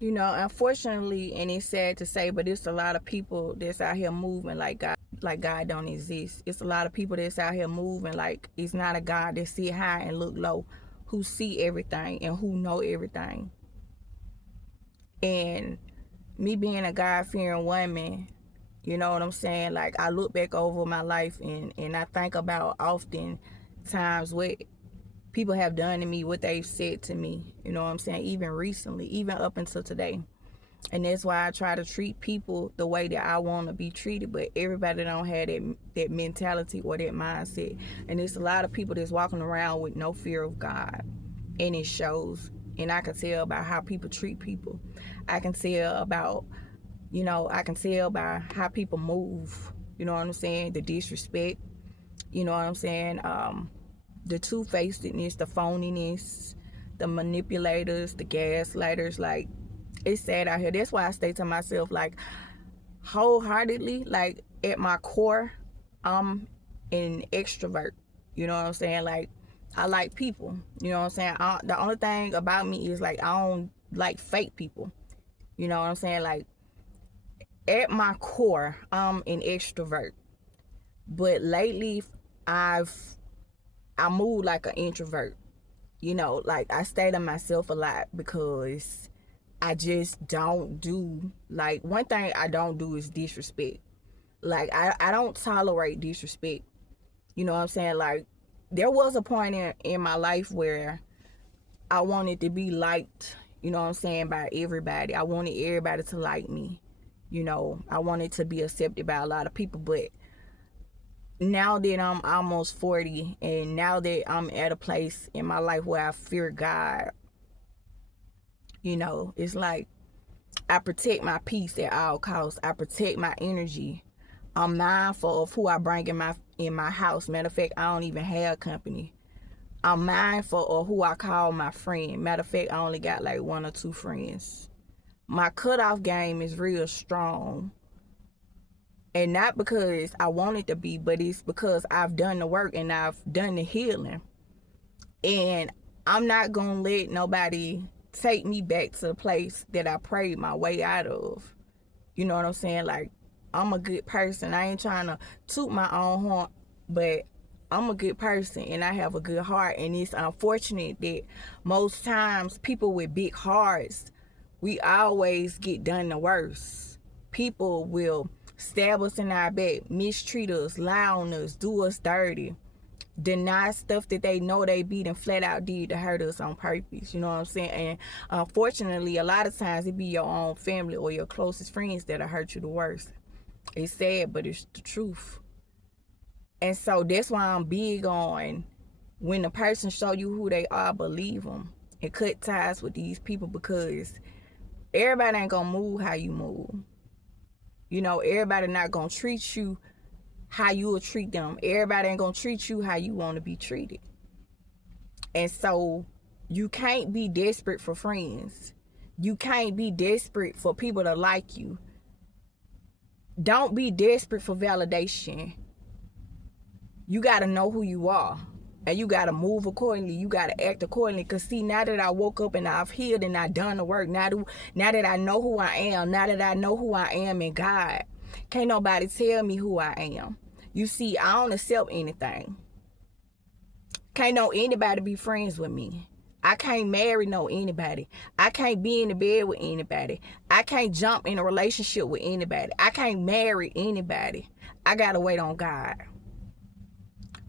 You know, unfortunately, and it's sad to say, but it's a lot of people that's out here moving like God don't exist. It's a lot of people that's out here moving like it's not a God that sit high and look low, who see everything and who know everything. And me being a God-fearing woman, you know what I'm saying? Like, I look back over my life and I think about often times what people have done to me, what they've said to me, you know what I'm saying? Even recently, even up until today. And that's why I try to treat people the way that I want to be treated, but everybody don't have that mentality or that mindset. And there's a lot of people that's walking around with no fear of God, and it shows. And I can tell about how people treat people. I can tell about, I can tell by how people move. You know what I'm saying? The disrespect. You know what I'm saying? The two-facedness, the phoniness, the manipulators, the gaslighters. Like, it's sad out here. That's why I stay to myself, like, wholeheartedly, like, at my core, I'm an extrovert. You know what I'm saying? Like, I like people. You know what I'm saying? The only thing about me is, like, I don't like fake people. You know what I'm saying? Like, at my core, I'm an extrovert. But lately, I move like an introvert. You know, like, I stay to myself a lot because I just don't do, like, one thing I don't do is disrespect. Like, I don't tolerate disrespect. You know what I'm saying? Like, there was a point in my life where I wanted to be liked, you know what I'm saying, by everybody. I wanted everybody to like me. You know, I wanted to be accepted by a lot of people. But now that I'm almost 40 and now that I'm at a place in my life where I fear God, you know, it's like I protect my peace at all costs. I protect my energy. I'm mindful of who I bring in my house. Matter of fact, I don't even have company. I'm mindful of who I call my friend. Matter of fact, I only got like one or two friends. My cutoff game is real strong. And not because I want it to be, but it's because I've done the work and I've done the healing. And I'm not going to let nobody take me back to the place that I prayed my way out of. You know what I'm saying? Like, I'm a good person. I ain't trying to toot my own horn, but I'm a good person and I have a good heart. And it's unfortunate that most times people with big hearts, we always get done the worst. People will stab us in our back, mistreat us, lie on us, do us dirty, deny stuff that they know they beat and flat out did to hurt us on purpose. You know what I'm saying? And unfortunately, a lot of times it be your own family or your closest friends that'll hurt you the worst. It's sad, but it's the truth. And so that's why I'm big on, when the person show you who they are, believe them and cut ties with these people, because everybody ain't gonna move how you move. You know, everybody not gonna treat you how you will treat them. Everybody ain't gonna treat you how you want to be treated. And so you can't be desperate for friends. You can't be desperate for people to like you. Don't be desperate for validation. You got to know who you are. And you got to move accordingly. You got to act accordingly. Because see, now that I woke up and I've healed and I've done the work, now that I know who I am, now that I know who I am in God, can't nobody tell me who I am. You see, I don't accept anything. Can't know anybody be friends with me. I can't marry anybody. I can't be in the bed with anybody. I can't jump in a relationship with anybody. I can't marry anybody. I got to wait on God.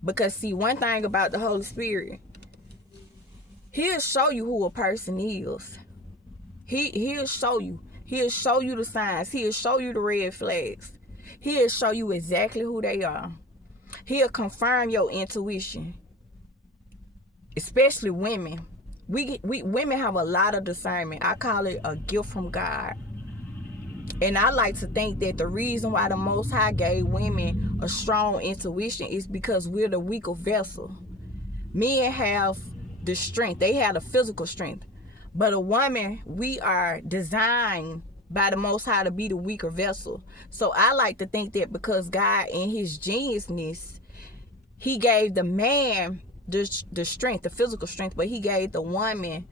Because see, one thing about the Holy Spirit, He'll show you who a person is. He'll show you. He'll show you the signs. He'll show you the red flags. He'll show you exactly who they are. He'll confirm your intuition. Especially women. We women have a lot of discernment. I call it a gift from God. And I like to think that the reason why the Most High gave women a strong intuition is because we're the weaker vessel. Men have the strength. They have the physical strength. But a woman, we are designed by the Most High to be the weaker vessel. So I like to think that because God, in His geniusness, He gave the man the strength, the physical strength, but He gave the woman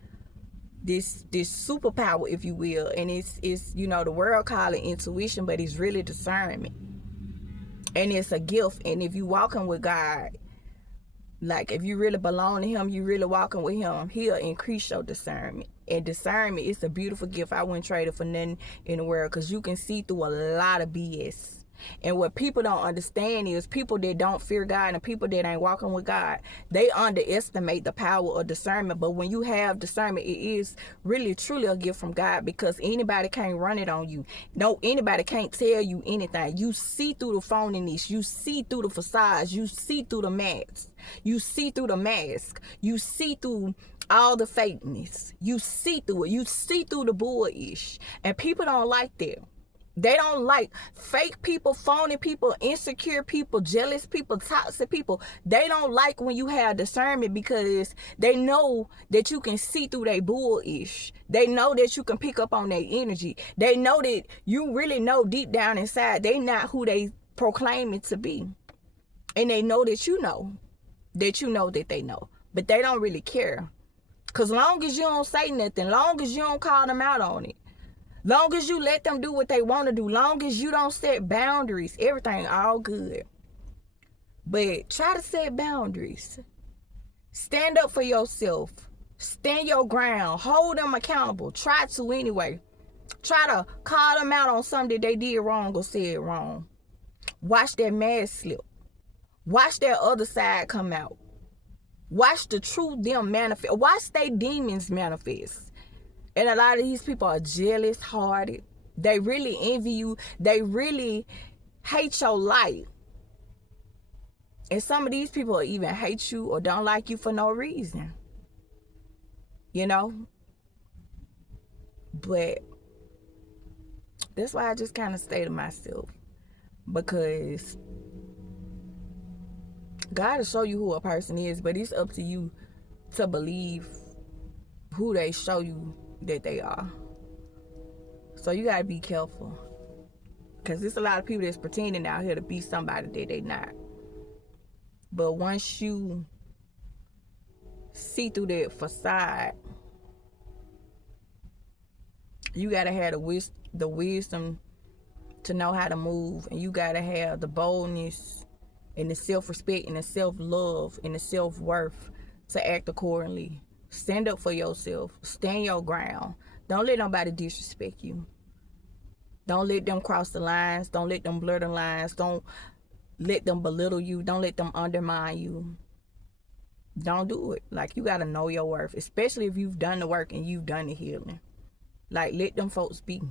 superpower, if you will. And it's you know, the world call it intuition, but it's really discernment. And it's a gift. And if you walking with God, like if you really belong to him, you really walking with him, he'll increase your discernment. And discernment is a beautiful gift. I wouldn't trade it for nothing in the world, because you can see through a lot of BS. And what people don't understand is people that don't fear God and people that ain't walking with God, they underestimate the power of discernment. But when you have discernment, it is really truly a gift from God, because anybody can't run it on you. No, anybody can't tell you anything. You see through the phoniness, you see through the facades, you see through the masks, you see through the mask, you see through all the fakeness, you see through it, you see through the bullish. And people don't like that. They don't like fake people, phony people, insecure people, jealous people, toxic people. They don't like when you have discernment, because they know that you can see through their bullish. They know that you can pick up on their energy. They know that you really know deep down inside they not who they proclaim it to be. And they know that you know that they know. But they don't really care. Because long as you don't say nothing, long as you don't call them out on it, long as you let them do what they want to do, long as you don't set boundaries, everything all good. But try to set boundaries. Stand up for yourself. Stand your ground. Hold them accountable. Try to anyway. Try to call them out on something that they did wrong or said wrong. Watch that mask slip. Watch that other side come out. Watch the true them manifest. Watch their demons manifest. And a lot of these people are jealous hearted. They really envy you. They really hate your life. And some of these people even hate you or don't like you for no reason. You know? But that's why I just kind of stay to myself. Because God will show you who a person is, but it's up to you to believe who they show you that they are. So you gotta be careful, because there's a lot of people that's pretending out here to be somebody that they not. But once you see through that facade, you gotta have the wisdom to know how to move, and you gotta have the boldness and the self-respect and the self-love and the self-worth to act accordingly. Stand up for yourself. Stand your ground. Don't let nobody disrespect you. Don't let them cross the lines. Don't let them blur the lines. Don't let them belittle you. Don't let them undermine you. Don't do it. Like, you got to know your worth, especially if you've done the work and you've done the healing. Like, let them folks be.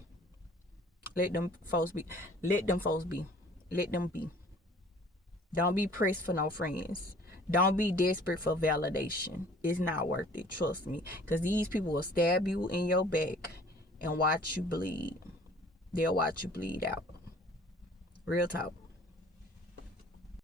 Let them folks be. Let them folks be. Let them be. Don't be pressed for no friends. Don't be desperate for validation. It's not worth it. Trust me. Because these people will stab you in your back and watch you bleed. They'll watch you bleed out. Real talk.